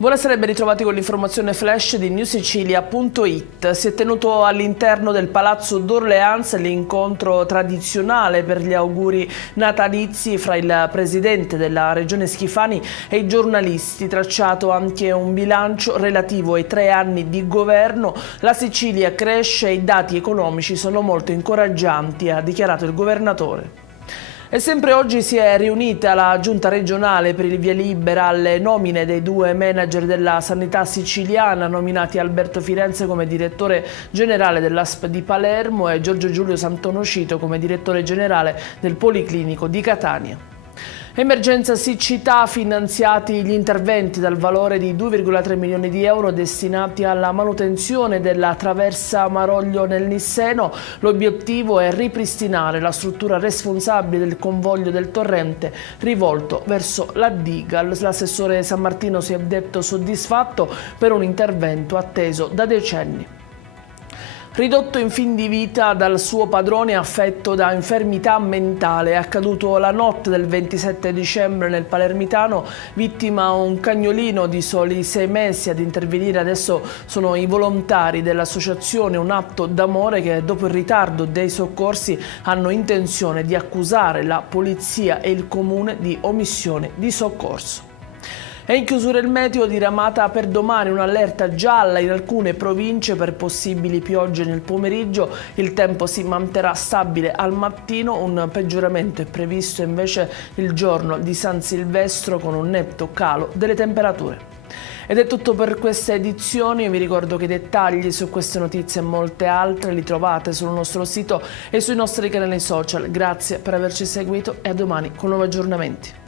Buonasera e ben ritrovati con l'informazione flash di newsicilia.it. Si è tenuto all'interno del Palazzo d'Orléans l'incontro tradizionale per gli auguri natalizi fra il presidente della regione Schifani e i giornalisti. Tracciato anche un bilancio relativo ai 3 anni di governo. La Sicilia cresce e i dati economici sono molto incoraggianti, ha dichiarato il governatore. E sempre oggi si è riunita la giunta regionale per il via libera alle nomine dei 2 manager della sanità siciliana nominati Alberto Firenze come direttore generale dell'ASP di Palermo e Giorgio Giulio Santonocito come direttore generale del Policlinico di Catania. Emergenza siccità, finanziati gli interventi dal valore di 2,3 milioni di euro destinati alla manutenzione della traversa Maroglio nel Nisseno. L'obiettivo è ripristinare la struttura responsabile del convoglio del torrente rivolto verso la diga. L'assessore San Martino si è detto soddisfatto per un intervento atteso da decenni. Ridotto in fin di vita dal suo padrone affetto da infermità mentale, è accaduto la notte del 27 dicembre nel Palermitano, vittima un cagnolino di soli 6 mesi. Ad intervenire adesso sono i volontari dell'associazione Un Atto d'Amore che dopo il ritardo dei soccorsi hanno intenzione di accusare la polizia e il comune di omissione di soccorso. È in chiusura il meteo, diramata per domani un'allerta gialla in alcune province per possibili piogge nel pomeriggio. Il tempo si manterrà stabile al mattino, un peggioramento è previsto invece il giorno di San Silvestro con un netto calo delle temperature. Ed è tutto per queste edizioni. Vi ricordo che i dettagli su queste notizie e molte altre li trovate sul nostro sito e sui nostri canali social. Grazie per averci seguito e a domani con nuovi aggiornamenti.